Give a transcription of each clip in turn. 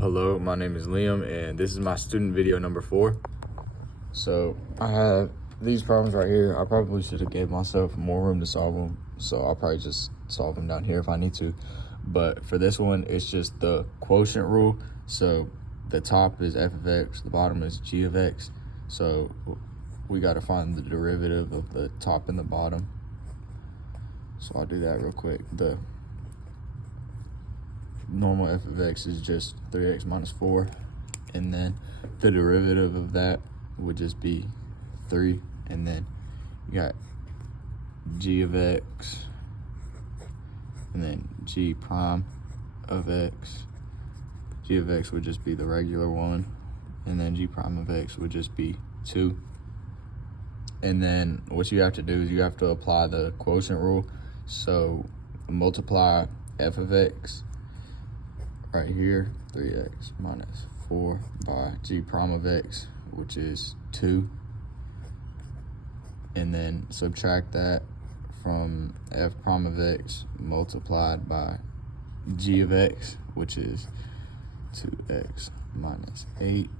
Hello, my name is Liam, and this is my student video number 4. So I have these problems right here. I probably should have gave myself more room to solve them, so I'll probably just solve them down here if I need to. But for this one, it's just the quotient rule. So the top is f of x, the bottom is g of x. So we got to find the derivative of the top and the bottom. So I'll do that real quick. The normal f of x is just 3x minus 4, and then the derivative of that would just be 3, and then you got g of x, and then g prime of x. G of x would just be the regular one, and then g prime of x would just be 2. And then what you have to do is you have to apply the quotient rule. So multiply f of x right here, 3x minus 4 by g prime of x, which is 2. And then subtract that from f prime of x multiplied by g of x, which is 2x minus 8.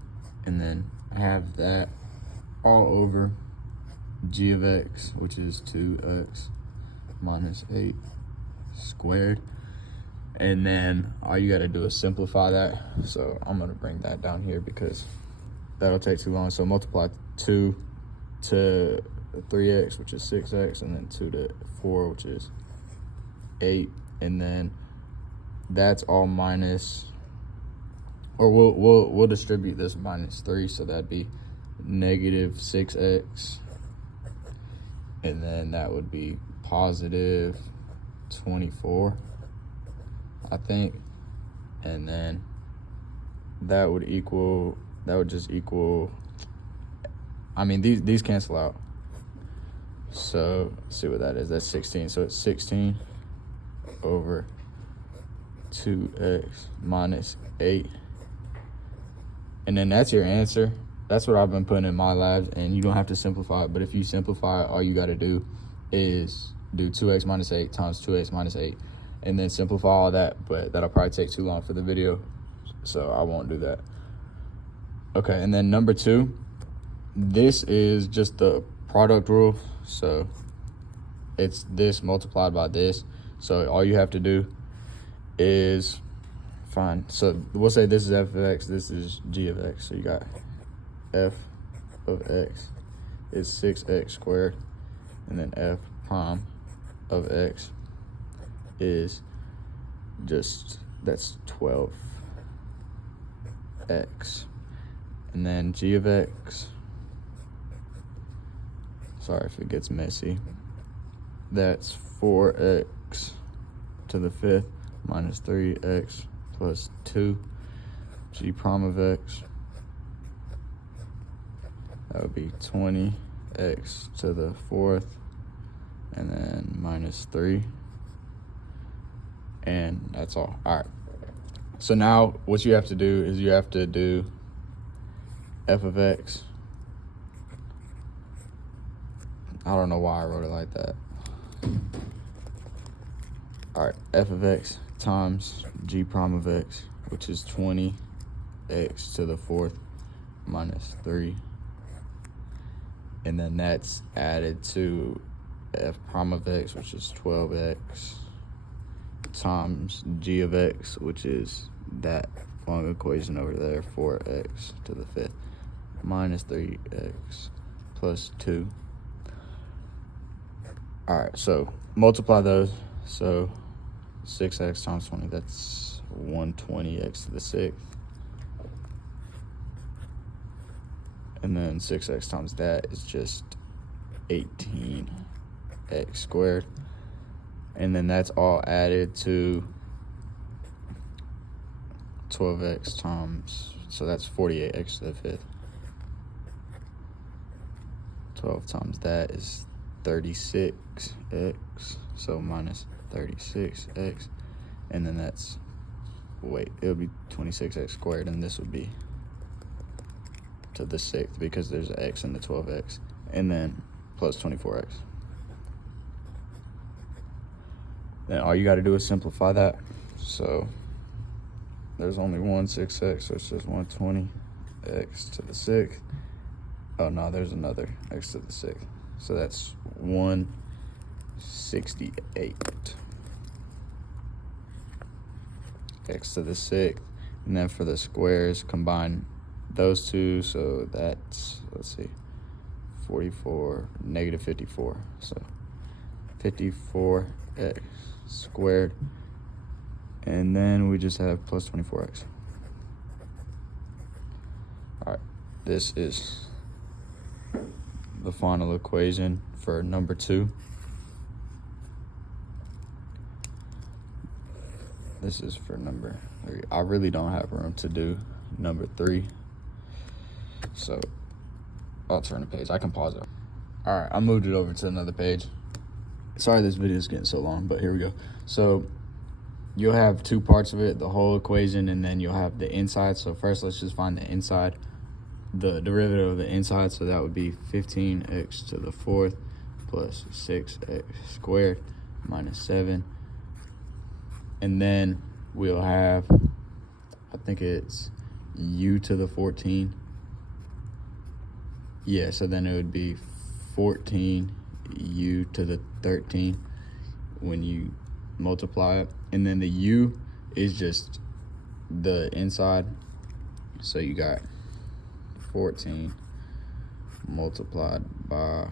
And then have that all over g of x, which is 2x minus 8 squared. And then all you gotta do is simplify that. So I'm gonna bring that down here because that'll take too long. So multiply 2 to 3x, which is 6x, and then 2 to 4, which is 8. And then that's all minus, or we'll distribute this minus 3, so that'd be negative 6x. And then that would be positive 24, I think. And then that would just equal, I mean, these cancel out. So let's see what that is. That's 16. So it's 16 over 2x minus 8. And then that's your answer. That's what I've been putting in my labs, and you don't have to simplify it. But if you simplify it, all you got to do is do 2x minus 8 times 2x minus 8, and then simplify all that. But that'll probably take too long for the video, so I won't do that. Okay, and then number 2, this is just the product rule. So it's this multiplied by this. So all you have to do is find, so we'll say this is f of x, this is g of x. So you got f of x is 6x squared, and then f prime of x is just, that's 12x. And then g of x, sorry if it gets messy, that's 4x to the 5th minus 3x plus 2. G prime of x, that would be 20x to the 4th, and then minus 3. And that's all. All right. So now what you have to do is you have to do f of x. I don't know why I wrote it like that. All right, f of x times g prime of x, which is 20x to the 4th minus 3. And then that's added to f prime of x, which is 12x, times g of x, which is that long equation over there, 4x to the 5th minus 3x plus 2. All right, so multiply those. So 6x times 20, that's 120x to the 6th. And then 6x times that is just 18x squared. And then that's all added to 12x times, so that's 48x to the 5th. 12 times that is 36x, so minus 36x. And then that's, it'll be 26x squared, and this would be to the 6th because there's an x in the 12x, and then plus 24x. Then all you got to do is simplify that. So there's only one 6x, so it's just 120 x to the 6th. Oh no, there's another x to the 6th. So that's 168 x to the 6th. And then for the squares, combine those two, so that's, let's see, 44, negative 54. So 54x squared. And then we just have plus 24x. All right, this is the final equation for number 2. This is for number 3. I really don't have room to do number 3, so I'll turn the page. I can pause it. All right, I moved it over to another page. Sorry this video is getting so long, but here we go. So you'll have 2 parts of it, the whole equation, and then you'll have the inside. So first, let's just find the inside, the derivative of the inside. So that would be 15x to the 4th plus 6x squared minus 7. And then we'll have, I think it's u to the 14. Yeah, so then it would be 14 u to the 13 when you multiply it. And then the u is just the inside. So you got 14 multiplied by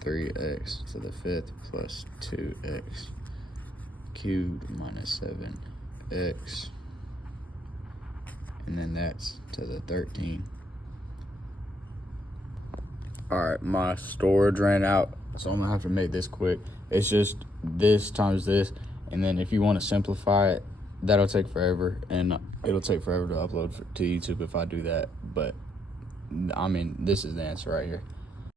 3x to the 5th plus 2x cubed minus 7x. And then that's to the 13. All right, my storage ran out, so I'm gonna have to make this quick. It's just this times this, and then if you want to simplify it, that'll take forever, and it'll take forever to upload to YouTube if I do that. But I mean, this is the answer right here.